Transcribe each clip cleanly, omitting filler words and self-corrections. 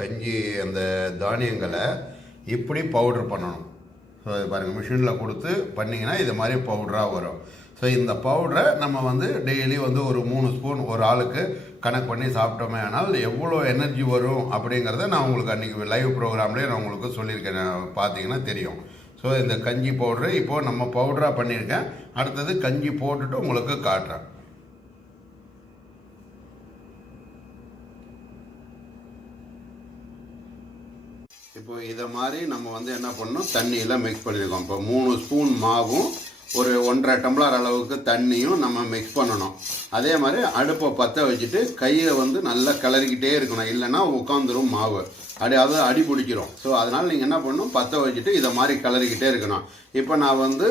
கஞ்சி அந்த தானியங்களை இப்படி பவுடர் பண்ணணும். ஸோ இது பாருங்கள், மிஷினில் கொடுத்து பண்ணிங்கன்னா இது மாதிரி பவுடராக வரும். ஸோ இந்த பவுடரை நம்ம வந்து டெய்லி வந்து ஒரு 3 ஸ்பூன் ஒரு ஆளுக்கு கணக்கு பண்ணி சாப்பிட்டோமே ஆனால் எவ்வளோ எனர்ஜி வரும் அப்படிங்கிறத நான் உங்களுக்கு அன்றைக்கி லைவ் ப்ரோக்ராம்லேயே நான் உங்களுக்கு சொல்லியிருக்கேன், பார்த்தீங்கன்னா தெரியும். ஸோ இந்த கஞ்சி பவுட்ரு இப்போது நம்ம பவுடராக பண்ணியிருக்கேன். அடுத்தது கஞ்சி போட்டுட்டு உங்களுக்கு காட்டுறேன். இப்போ இதை மாதிரி நம்ம வந்து என்ன பண்ணணும், தண்ணியில் மிக்ஸ் பண்ணியிருக்கோம். இப்போ 3 ஸ்பூன் மாவும் ஒரு 1.5 டம்ளர் அளவுக்கு தண்ணியும் நம்ம மிக்ஸ் பண்ணணும். அதே மாதிரி அடுப்பை பற்ற வச்சுட்டு கையை வந்து நல்லா கிளறிக்கிட்டே இருக்கணும், இல்லைன்னா உட்காந்துரும் மாவு, அதாவது அடி பிடிக்கிறோம். ஸோ அதனால் நீங்கள் என்ன பண்ணணும், பற்ற வச்சுட்டு இதை மாதிரி கிளறிக்கிட்டே இருக்கணும். இப்போ நான் வந்து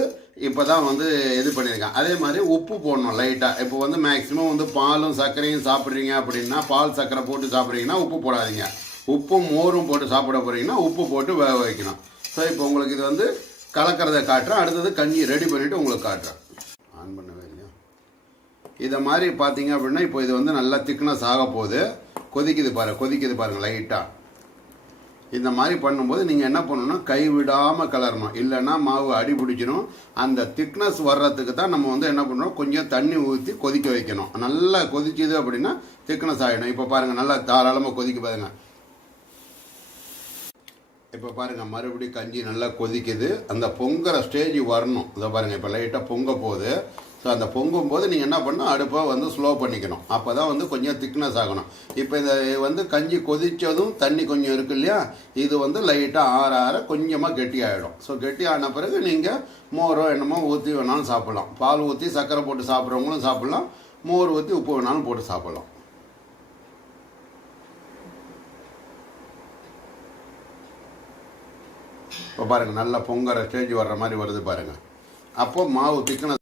இப்போ தான் வந்து இது பண்ணியிருக்கேன். அதே மாதிரி உப்பு போடணும் லைட்டாக. இப்போ வந்து மேக்ஸிமம் வந்து பாலும் சர்க்கரையும் சாப்பிட்றீங்க அப்படின்னா, பால் சர்க்கரை போட்டு சாப்பிட்றீங்கன்னா உப்பு போடாதீங்க. உப்பும் மோரும் போட்டு சாப்பிட போகிறீங்கன்னா உப்பு போட்டு வேக வைக்கணும். ஸோ இப்போ உங்களுக்கு இது வந்து கலக்கிறத காட்டுறேன். அடுத்தது கஞ்சி ரெடி பண்ணிவிட்டு உங்களுக்கு காட்டுறேன். ஆன் பண்ணவே இல்லையா? இதை மாதிரி பார்த்தீங்க அப்படின்னா இப்போ இது வந்து நல்லா திக்னஸ் ஆக போகுது. கொதிக்குது பாருங்கள் லைட்டாக. இந்த மாதிரி பண்ணும்போது நீங்கள் என்ன பண்ணணும்னா கை விடாமல் கலரணும், இல்லைன்னா மாவு அடி பிடிக்கணும். அந்த திக்னஸ் வர்றதுக்கு தான் நம்ம வந்து என்ன பண்ணுறோம், கொஞ்சம் தண்ணி ஊற்றி கொதிக்க வைக்கணும். நல்லா கொதிச்சுது அப்படின்னா திக்னஸ் ஆகிடும். இப்போ பாருங்கள், நல்லா தாராளமாக கொதிக்க பாருங்கள். இப்போ பாருங்கள், மறுபடியும் கஞ்சி நல்லா கொதிக்குது. அந்த பொங்குற ஸ்டேஜ் வரணும். இதை பாருங்கள், இப்போ லைட்டாக பொங்க போகுது. ஸோ அந்த பொங்கும் போது நீங்கள் என்ன பண்ணணும், அடுப்பை வந்து ஸ்லோ பண்ணிக்கணும். அப்போ தான் வந்து கொஞ்சம் திக்னஸ் ஆகணும். இப்போ இதை வந்து கஞ்சி கொதித்ததும் தண்ணி கொஞ்சம் இருக்கு இல்லையா, இது வந்து லைட்டாக ஆற கொஞ்சமாக கெட்டி ஆகிடும். ஸோ கெட்டி ஆன பிறகு நீங்கள் மோரோ என்னமோ ஊற்றி வேணாலும் சாப்பிட்லாம். பால் ஊற்றி சர்க்கரை போட்டு சாப்பிட்றவங்களும் சாப்பிட்லாம், மோர் ஊற்றி உப்பு வேணாலும் போட்டு சாப்பிட்லாம். இப்போ பாருங்கள், நல்லா பொங்குற ஸ்டேஜ் வர்ற மாதிரி வருது பாருங்கள். அப்போது மாவு திக்னஸ்